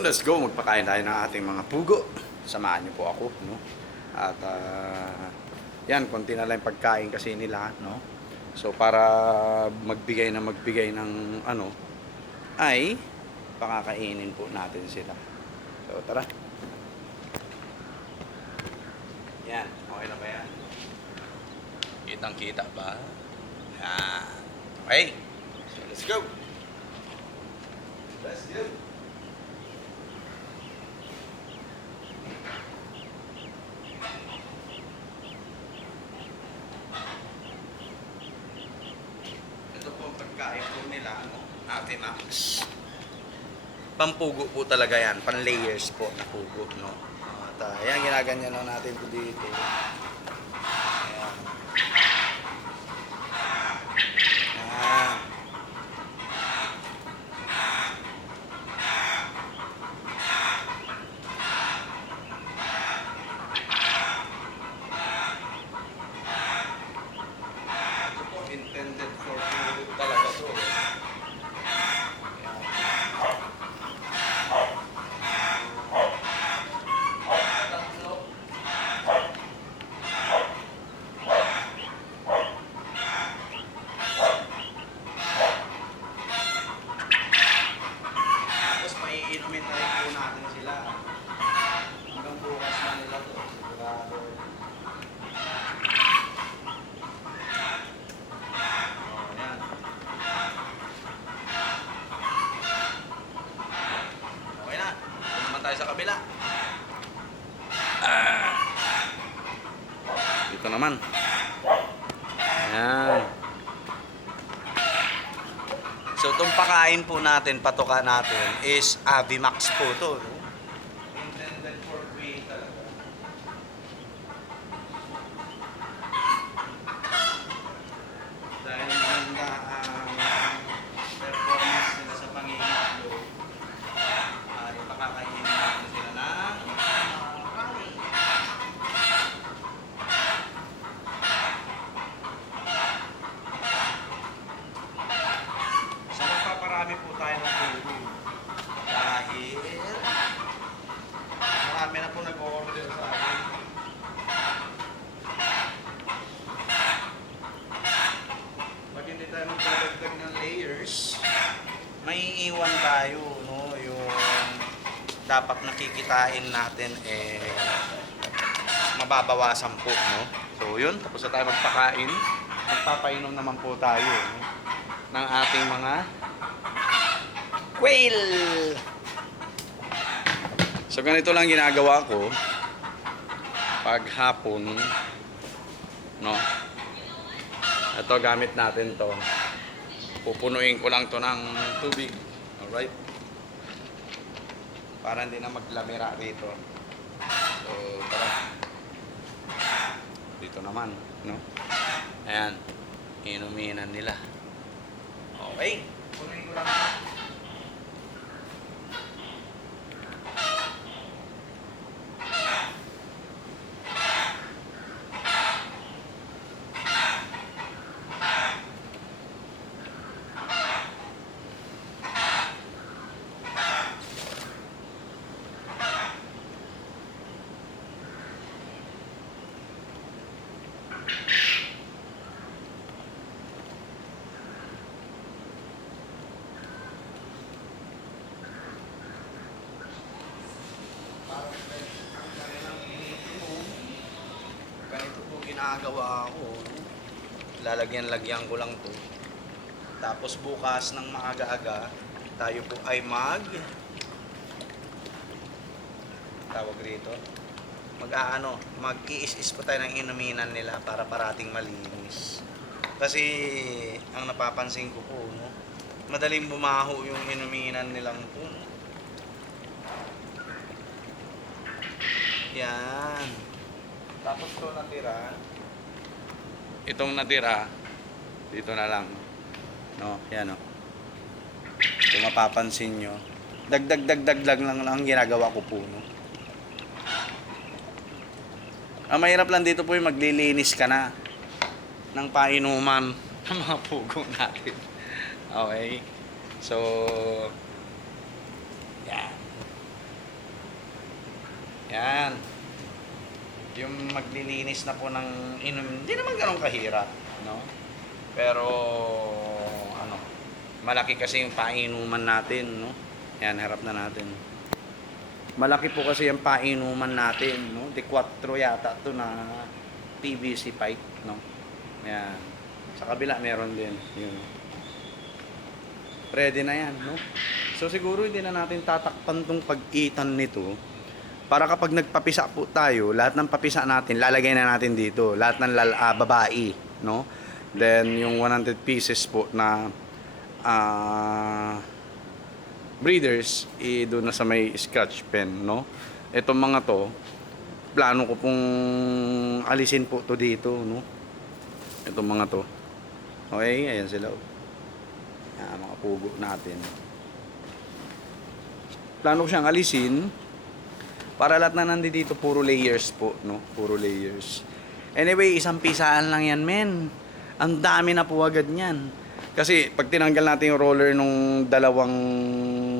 Yun, let's go. Magpakain tayo ng ating mga pugo. Samahan niyo po ako, no? At yan, konti na lang yung pagkain kasi nila, no? So para magbigay ng ano ay pakakainin po natin sila. So tara. Yan, okay na ba yan? Kitang-kita ba? Yan. Okay. So let's go. Let's go. Ito po ang pagkain po nila, ano, Ate Max. Pampugo po talaga yan, pan-layers po na pugo, no? At yan, ginaganyan lang natin po dito. Ayan. Ayan. Ito po, intended for pugo talaga to. Inumin na rin po natin sila. Hanggang bukas na nila to. Sigurado. Oh, yan. Okay na. Punta naman tayo sa kabila. Dito naman. Ayan. So, itong pakain po natin, patuka natin, is Avimax po to. No? Intended for free talaga. Dahil maganda ang performance nila sa pangingitlo, ipakakainin natin sila ng kanin. Magpaparami po tayo ng pugo dahil marami na po nag-order sa akin. Pag hindi tayo magdadagdag ng layers, may iwan tayo, no? Yung dapat nakikitain natin mababawasan po, no? So yun, tapos na tayo magpakain. Magpapainom naman po tayo, no? Ng ating mga quail. So ganito lang ginagawa ko pag hapon, no? Ito gamit natin to. Pupunuin ko lang to ng tubig. Alright? Para hindi na maglamera rito. So tara. Dito naman, no? Ayan. Inuminan nila. Okay. Punuin ko lang. Ganito po ginagawa ko. Lalagyan-lagyan ko lang to. Tapos bukas ng maaga-aga, tayo po ay tawag rito, mag-iis-is po tayo ng inuminan nila para parating malinis. Kasi ang napapansin ko po, no, madaling bumaho yung inuminan nilang po, no? Yan. Tapos ito natira. Itong natira, dito na lang. No, yan o. Kung mapapansin nyo, dagdag lang ang ginagawa ko po, no. Ang mahirap lang dito po yung maglilinis ka na ng painuman ng mga pugo natin. Okay? So, yan. Yan. Yung maglilinis na po ng inom, hindi naman ganun kahirap, no? Pero, ano, malaki kasi yung painuman natin, no? Yan, harap na natin. Malaki po kasi yung painuman natin, no? Di 4 yata to na PVC pipe, no? Yan. Sa kabila meron din, yun. Ready na yan, no? So siguro hindi na natin tatakpan tong pag-itan nito. Para kapag nagpapisa po tayo, lahat ng papisa natin, lalagay na natin dito. Lahat ng babae, no? Then, yung 100 pieces po na breeders, doon na sa may scratch pen, no? Itong mga to, plano ko pong alisin po to dito, no? Itong mga to. Okay, ayan sila. Yan, mga pugo natin. Plano ko siyang alisin. Para lahat na nandito puro layers po, no? Puro layers. Anyway, isang pisaan lang yan, men. Ang dami na po agad niyan. Kasi pag tinanggal natin yung roller nung dalawang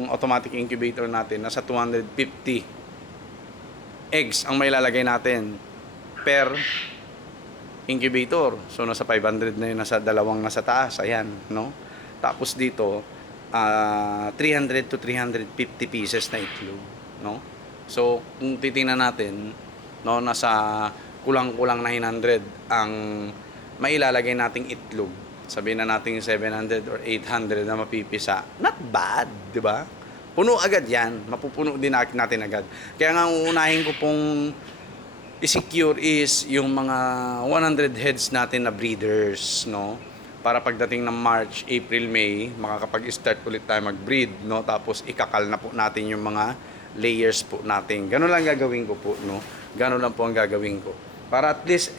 automatic incubator natin, nasa 250 eggs ang may lalagay natin per incubator. So nasa 500 na yun, nasa dalawang nasa taas, ayan, no? Tapos dito, 300 to 350 pieces na itlog, no? So, kung titingnan natin, no, nasa kulang-kulang 900 ang mailalagay nating itlog. Sabihin na natin 700 or 800 na mapipisa. Not bad, di ba? Puno agad yan. Mapupuno din natin agad. Kaya nga uunahin ko pong i-secure is yung mga 100 heads natin na breeders, no? Para pagdating ng March, April, May, makakapag-start ulit tayo mag-breed, no? Tapos ikakal na po natin yung mga layers po natin. Ganun lang gagawin ko po, no? Ganun lang po ang gagawin ko. Para at least,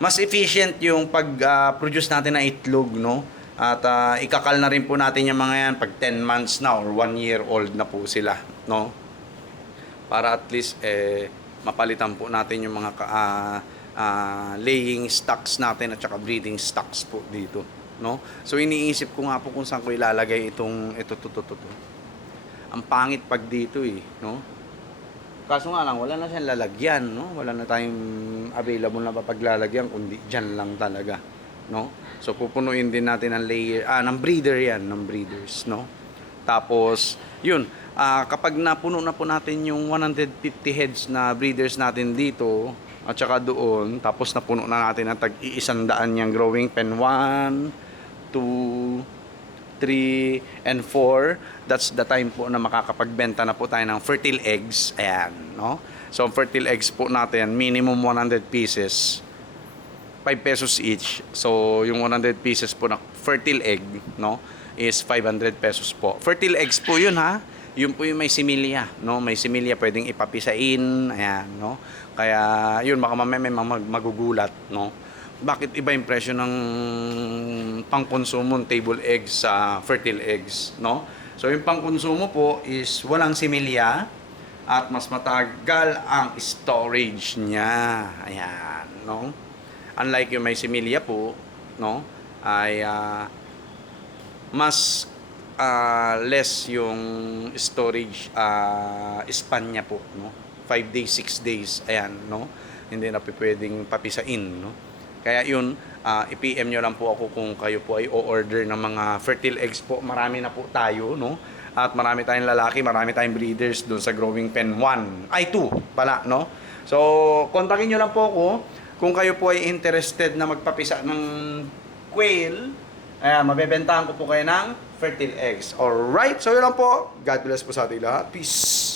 mas efficient yung pag-produce natin ng itlog, no? At ikakal na rin po natin yung mga yan pag 10 months na or 1 year old na po sila, no? Para at least, mapalitan po natin yung mga laying stocks natin at saka breeding stocks po dito, no? So, iniisip ko nga po kung saan ko ilalagay ito. Ang pangit pag dito no? Kaso nga lang, wala na siyang lalagyan, no? Wala na tayong available na papaglalagyan, kundi dyan lang talaga, no? So, pupunuin din natin ang layer, ng breeder yan, ng breeders, no? Tapos, yun, kapag napuno na po natin yung 150 heads na breeders natin dito, at saka doon, tapos napuno na natin ang tag-100 niyang growing pen, 1, 2, 3 and 4, that's the time po na makakapagbenta na po tayo ng fertile eggs. Ayan, no? So, fertile eggs po natin, minimum 100 pieces, 5 pesos each. So, yung 100 pieces po na fertile egg, no, is 500 pesos po. Fertile eggs po yun, ha? Yun po yung may similya, no? May similya, pwedeng ipapisain, ayan, no? Kaya, yun, baka mamaya may magugulat, no? Bakit iba yung presyo ng pangkonsumong table eggs sa fertile eggs, no? So, yung pangkonsumo po is walang similya at mas matagal ang storage niya. Ayan, no? Unlike yung may similya po, no? Ay mas less yung storage span niya po, no? 5 days, 6 days, ayan, no? Hindi na pwedeng papisain, no? Kaya yun, i-PM nyo lang po ako kung kayo po ay o-order ng mga fertile eggs po. Marami na po tayo, no? At marami tayong lalaki, marami tayong breeders doon sa growing pen 1. Ay, 2 pala, no? So, kontakin nyo lang po ako kung kayo po ay interested na magpapisa ng quail. Ayan, mabebentahan ko po kayo ng fertile eggs. Alright, so yun lang po. God bless po sa ating lahat. Peace!